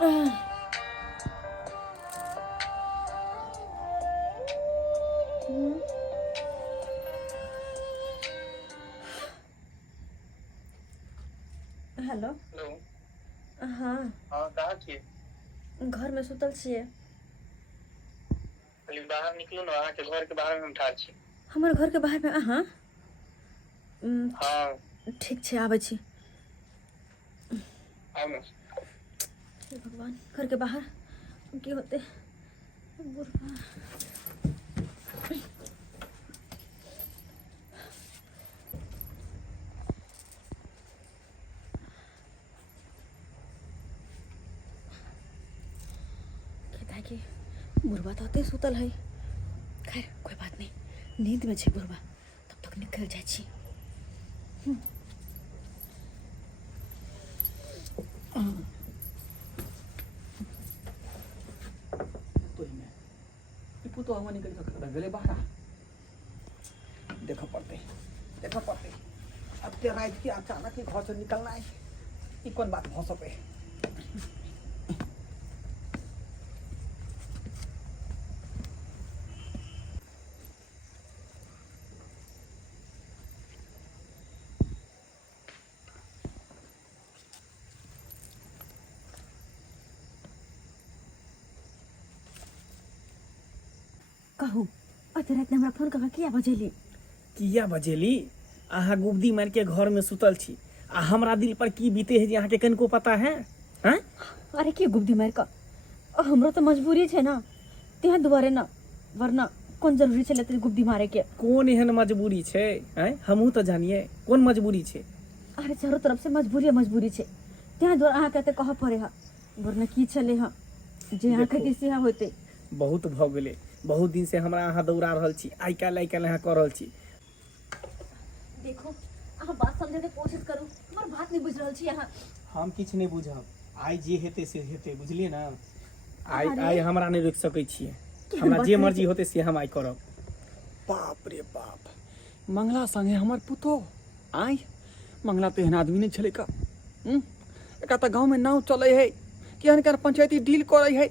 Hello. Hello. हाँ कहाँ छियै? घर में सुतल छियै। कनी बाहर निकलू ना, अहाँके घर के बाहर में हम ठाढ़ छी। हमर घर के बाहर में अहाँ? हाँ ठीक छै, आबै छी। आउ ना। हे भगवान, घर के बाहर की होते बुढ़वा। कि बुढ़वा तो अते सुतल है। खैर कोई बात नहीं, नींद में छै बुढ़वा, तब तक निकल जाए छी। तो हम निकल के गले बाहर देखो पड़ते अब ते रात की अचानक ही घर से निकलना है, ये कौन बात हो सके। कहू अते रात हमरा फोन करके किया बजेली? अहाँ गुब्दी मार के घर में सुतल छी आ हमरा दिल पर की बीते है जे अहाँ के कनको पता है? हैं? अरे की गुब्दी मार का, हमरो तो मजबूरी छै ना, तें दुआरे ना, वरना कौन जरूरी छै लेते गुब्दी मारे के। कौन एहन मजबूरी छै? हैं? हमहू तो जानिए कौन मजबूरी छै। अरे चारों तरफ से मजबूरी छै, तें दुआरे अहाँ कहते कह पड़े हा, वरना की चले हा जे अहाँ कहते से होते। बहुत भ गेले, बहुत दिन से हमरा अहाँ दौड़ा रहल छी, आई काल अहाँ कर रहल छी। देखो अहाँ बात समझे के कोशिश करू, हमर बात नहीं बुझ रहल छी अहाँ। हम किछ नहीं बुझब, आई जे हेते से हेते, बुझलिए ना। आई हमरा नहीं रोक सकै छियै, हमरा जे मर्जी होते से हम आई करब। बाप रे बाप, मंगला संगे हमर पुतो आई, मंगला तो एहन आदमी नहीं छले का। एका त गांव में नाव चले है, केहन केहन पंचायती डील करे है।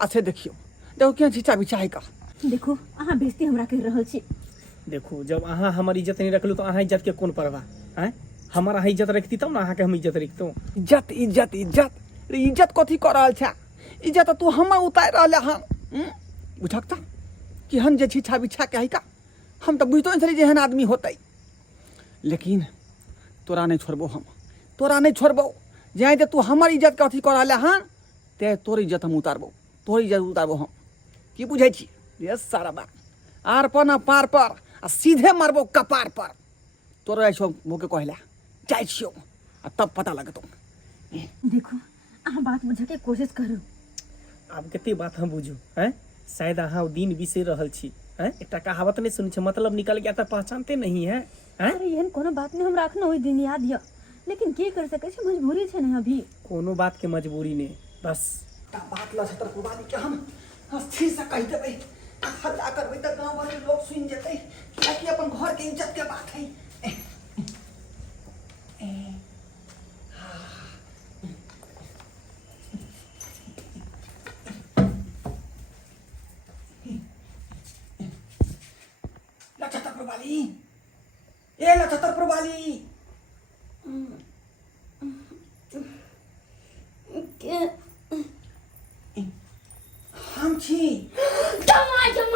अच्छा देखियो केहन छिचा बिचा है का। देखो अहाँ बेइज्जती हमरा कर रहल छी। देखो जब अहाँ हमर इज्जत नहीं रखलू तो अहाँ इज्जत के कौन परवाह है? हमारा इज्जत रखती तब ना अहाँ के हम इज्जत रखतो। इज्जत इज्जत इज्जत रे, इज्जत कथी कर रहल छ? इज्जत तो हम उतार रहल हन। बुझकता केहन जे छिछा बिछा के है का, हम तो बुझतो नहीं जे एहन आदमी होते, लेकिन तोरा नहीं छोड़बो, हम तोरा नहीं छोड़बो। जाए जे तू हमर इज्जत के अथी कर रहल हन, ते तोर इज्जत हम उतारबो, तोर इज्जत उतारबो हम। की बुझै छी? ये सारा बा आर पर ना पार पर आ सीधे मारबो कपार पर। तोरा ऐसो मोके कहला जाय छियो आ तब पता लगतो। देखो अहाँ बात बुझे के कोशिश करू। आब कते बात हम बुझू हैं? शायद अहाँ दिन बिसर रहल छी हैं? एकटा कहावत नहीं सुनी छे, मतलब निकल गया तो पहचानते नहीं है हैं? अरे एहन कोनो बात नहीं, हमरा अखनो ओइ दिन याद य, लेकिन की कर सकै छी, मजबूरी छै ना अभी। कोनो बात के मजबूरी नहीं, बस बात ल छतर कुबाली के हम स्थिर से कह देबै, हल्ला करबै त गांव भर के लोग सुन जेतै, कि अपन घर के इज्जत के बात है। लचतर प्रवाली, ए लचतर प्रवाली, हम छी जमाई के देख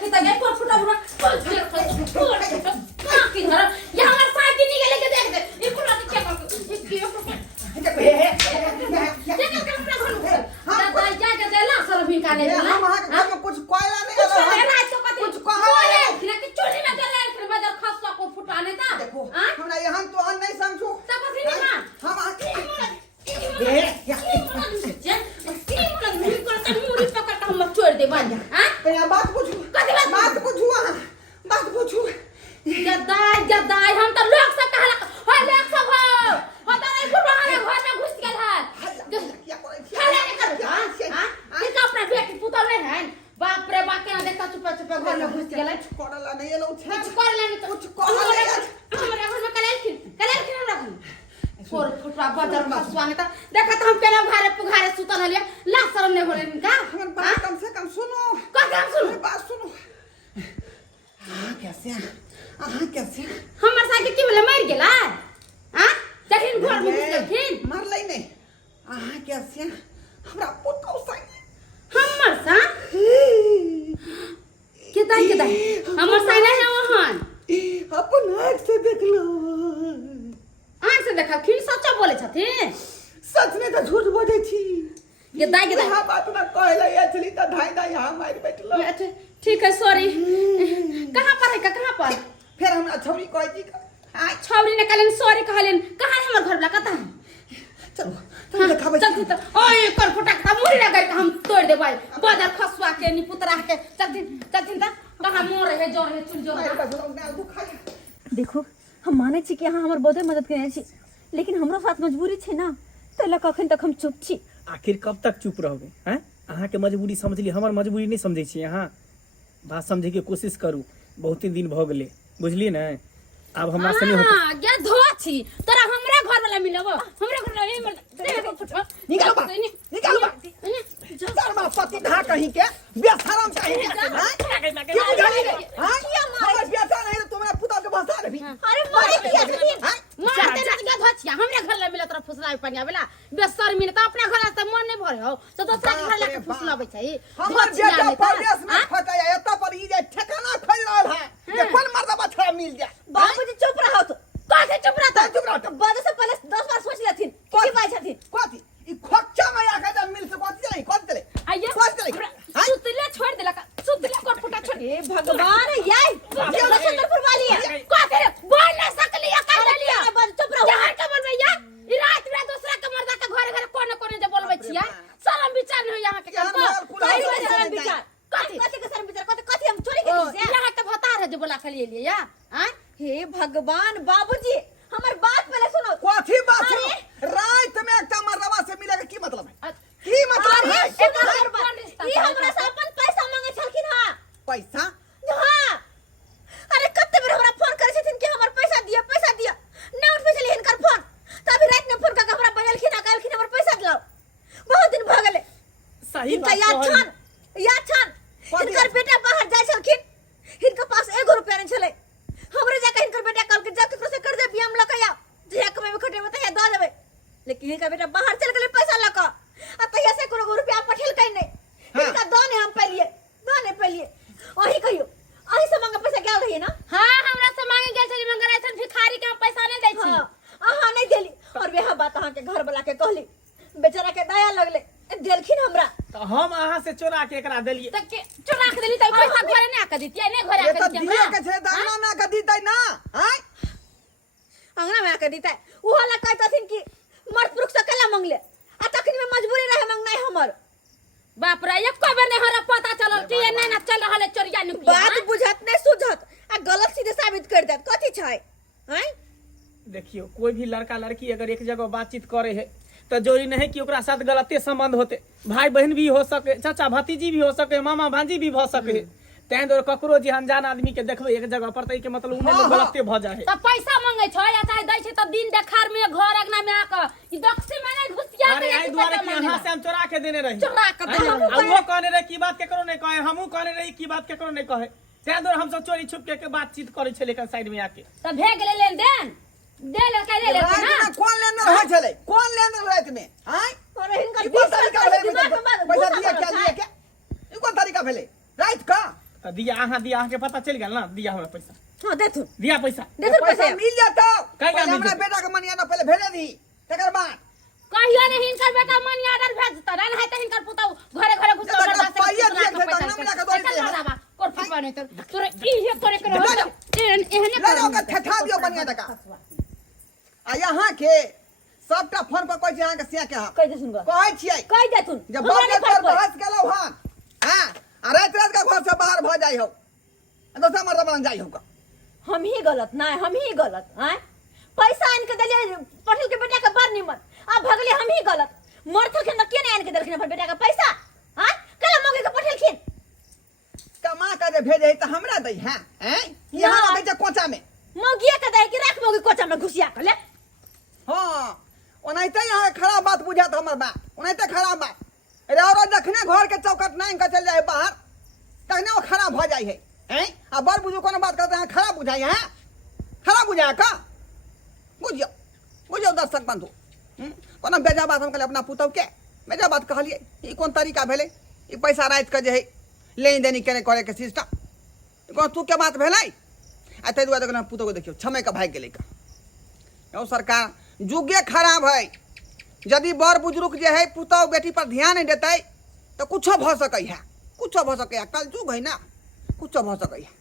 के गए कोट फुटा बुरा की घर ये हमार साथी नहीं गेले के देख दे, ई कुला के क्या जा देला सर भी काने हम घर में कुछ कोयला नहीं कुछ लेना तो कथि कुछ कहले कि चोरी में देले फिर बदर खस्सा को फुटाने ता देखो हमरा यहाँ तो अन नहीं समझू तब कथि नहीं ना हम आके हम छोड़ दे बन हां बात पूछू, बात पूछू, बात पूछू। गदाई हम तो लोग सब कहला हो, लोग सब हो तो नहीं बुढ़ा घर में घुस गेल है। क्या करे हल्ला नहीं कर हां इसका अपना बेटी पुतल नहीं है। बाप रे बाप के देखता चुप घर में घुस गेल है। करला नहीं एलो छे, कुछ कर लेनी तो कुछ कहले हमरे घर में कलेल खिन रखू छोड़ फुटवा बा बजर फसवाने त देखा त हम केना घरे पुघारे सुतल हलिया ला शरम नहीं होले इनका हमर बात कम से कम सुनो। का काम सुन मेरी बात सुनो। कैसे कैसे हमर साके की भेले मर गेला हां जखिन घर में घुस गेलखिन मरलै नहीं। कैसे हमरा पुतौ साई हमर सा के दाई हमर साई नहीं है वहां अपन आँख से देख लो। आँख से देखा खिन सच्चा बोले छथिन सच में तो झूठ बोले छी। के दाई हाँ बात ना कहले एक्चुअली तो धाई धाई यहाँ मार बैठलो। अच्छा ठीक है सॉरी कहां पर है कहां पर फिर हमरा छौरी कह दी हां छौरी ने कहलन सॉरी कहलन कहां है हमर घर वाला कता है चलो तुम देखाबे चल तो ओए कर फटाका मुड़ी ना कर हम तोड़ दे भाई बाजार खसवा के नी पुतरा के चल त कहां मोर है जोर है चुल जोर देखो हम माने छी कि अहाँ हमर बहुते मदद करे छी लेकिन हमरो साथ मजबूरी छै ना तैला कखन तक हम चुप छी। आखिर कब तक चुप रहोगे हैं? अहाँ के मजबूरी समझ ली हमर मजबूरी नहीं समझे छी। अहाँ बात समझे के कोशिश करू बहुत ही दिन भ गेले बुझली न। अब हमरा से नहीं होता। हां गे धोआ छी तोरा हमरा घर वाला मिलबो हमरा घर वाला निकाल बा निकाल बा शर्मा पति ढा कहीं के बेशरम कहीं के हैं क्यों बुझाली हां हमर बेटा नहीं तो तुम्हारा पुता के बसा देबी। अरे मारे किया छथिन मारते ना के धोआ छी हमरा घर वाला मिला तोरा फुसला पनिया वाला बेशर्मी त अपना घर से मन नहीं भरे हो तो दूसरा के घर लाके फुसलाबै छै हमर बेटा परदेश में फटाया एता पर ई जे ठिकाना खोज रहल है ये कोन मर्दा बछड़ा मिल जाए। बाबूजी चुप रहो तो काहे चुप रहो बाद से पहले 10 बार सोच लेथिन की बात छथिन कथी ई खोक्षा में आके जब मिल से कथी नहीं कथी चले आइए कथी चले सुतले छोड़ देला सुतले कर फुटा छोड़ हे भगवान याय ये सुंदरपुर वाली है का करे बोल ना सकली या कर लिया बाद चुप रहो जहां का बोलबे या ई रात में दूसरा के मर्दा के घरे घरे कोने कोने जे बोलबै छिया शरम विचार नहीं यहां के कहीं में शरम विचार कथी के शरम विचार कथी हम चोरी के छी यहां के भतार है जे बोला खली लिए या हां हे भगवान बाबूजी हमर बात पहले सुनो। कथी बात सुनो रात में एकटा मर्दवा से मिले के की मतलब है की मतलब है ई हमरा से अपन पैसा मांगे छलखिन हां पैसा हां अरे कत्ते बेर हमरा फोन करे छथिन कि हमर पैसा दिया ना उठबे छली हिनकर फोन तभी रात में फोन का हमरा बगलखिन आ कहलखिन हमर पैसा दिलाओ बहुत दिन भ गेले सही इनका बात याद छन हिनकर बेटा बाहर जाय छलखिन हिनका पास 1 रुपया नहीं छले हमरे जाके हिनकर बेटा कहल के जा केकरो से कर दे बियाम लके आ जे कमे में खटे में त द देबे लेकिन हिनकर बेटा बाहर चल गेले पैसा लक आ तैया से कोनो रुपया पठेल कहीं नहीं हिनका दोने हम पलिए ओही कहियो ओही से मांगा पैसा गेल रही ना। हां हमरा से मांगे गेल छली मगर ऐसन भिखारी के हम पैसा नहीं दै छी अहाँ नहीं देली और वह बात अहाँ के घर वाला के कहली बेचारा के दया लगले देलखिन हमरा तो हम अहाँ से चोरा के एकरा देलिए तक के चुरा के देली त पैसा घरे नहीं आके दितिया नहीं घरे आके दितिया दिया के छे दाना ना के दीतै ना हैं अंगना में आके दीता वो वाला कहतथिन कि मर्द पुरुष से कला मांगले आ तखनी में मजबूरी रहे मांगनाई हमर बाप रे एक बेर नहीं हमरा पता चलल कि ये नहीं ना चल रहल है चोरिया निकली बात बुझत नहीं सुझत आ गलत सीधे साबित कर देत कथी छै हैं। देखियो कोई भी लड़का लड़की अगर एक जगह बातचीत करे है तो जरूरी नहीं कि ओकरा साथ गलते संबंध होते भाई बहन भी हो सके चाचा भतीजी भी हो सके मामा भांजी भी भ सके तें दर ककरो जे अनजान आदमी के देखबे एक जगह पर तई के मतलब उन्हें लोग गलते भ जाए त पैसा मांगे छ या चाहे दै छै त दिन देखार में घर अगना में आके ई दक्षिण में नहीं घुसिया अरे आई द्वारा कि यहां से हम चोरा के देने रही चोरा के देने हैं? आ वो कहने रहे की बात केकरो नहीं कहे हमहू कहने रही की बात केकरो नहीं कहे तें दर हम सब चोरी छुप के बातचीत करे छले का साइड में आके त भे गेले लेन देन दे ले के ले ले रात ना में कौन लेन रहे छले कौन लेन रात में हैं और हिनकर ई कोन 20 तरीका साल भेले दिमाग में पैसा दिया क्या दिया क्या ई कोन तरीका भेले रात का तो दिया अहाँ के पता चल गेल ना दिया हमरा पैसा हां देथुन दिया पैसा पैसा मिल जाता कहीं का मिल हमरा जाता? बेटा के मनिया ना पहले भेजे दी तकर बाद कहियो नहीं हिनकर बेटा मनी आर्डर भेजता रहन है त हिनकर पुता घरे घरे घुस ये तक पाइए दिए थे, तंगना मिला के दौड़ दिए हैं। कोर फटवा नहीं तोरे ई हे करे करे ले जाओ। एहने ले जाओ का ठठा दियो बनिया तका आ यहाँ के सबटा फोन पर कहै छै अहाँ के सिया के हम कह दे सुनबा कहै छियै कह देथुन जब बाप ने पर बहस गेलौ हन हां आ रात रात का घर से बाहर भ जाई हो आ दोसर मर्द बन जाई हो का हम ही गलत ना हम ही गलत हैं पैसा आन के दलिए पठल के बेटा के बार निमन अब भगले हम ही गलत मरथल के न के ने आन के दलखिन अपन बेटा के पैसा हैं कला मगे के पठलखिन कमा के जे भेजे त हमरा दई हैं हैं यहाँ भेजे कोचा में मगिया के दे कि राख मगे कोचा में घुसिया के ले हां ओना बुझात हमर बात उन्हें खराब बात अरे और जखने घर के चौकट नांग के चल जाए बाहर तखने वो खराब हो जाए है हैं आ बड़ बुजुर्ग कोनो बात करते हैं खराब बुझाई है खराब बुझाए का बुझियो बुझियो दर्शक बंधु कोनो बेजा बात हम कहले अपना पुतौ के बेजा बात कहलिए ई कोन तरीका भेले ई पैसा रात के जे है लेन देनी करे के सिस्टम कोन तू के बात भेलै आ तै दुआरे देखना पुतौ के देखियो छमे का भाग गेलै का ओ सरकार जुगे खराब है यदि बड़ बुजुर्ग जे है पुतौ बेटी पर ध्यान नहीं देते तो कुछ भ सकै है कल जुग है ना कुछ भ सकै है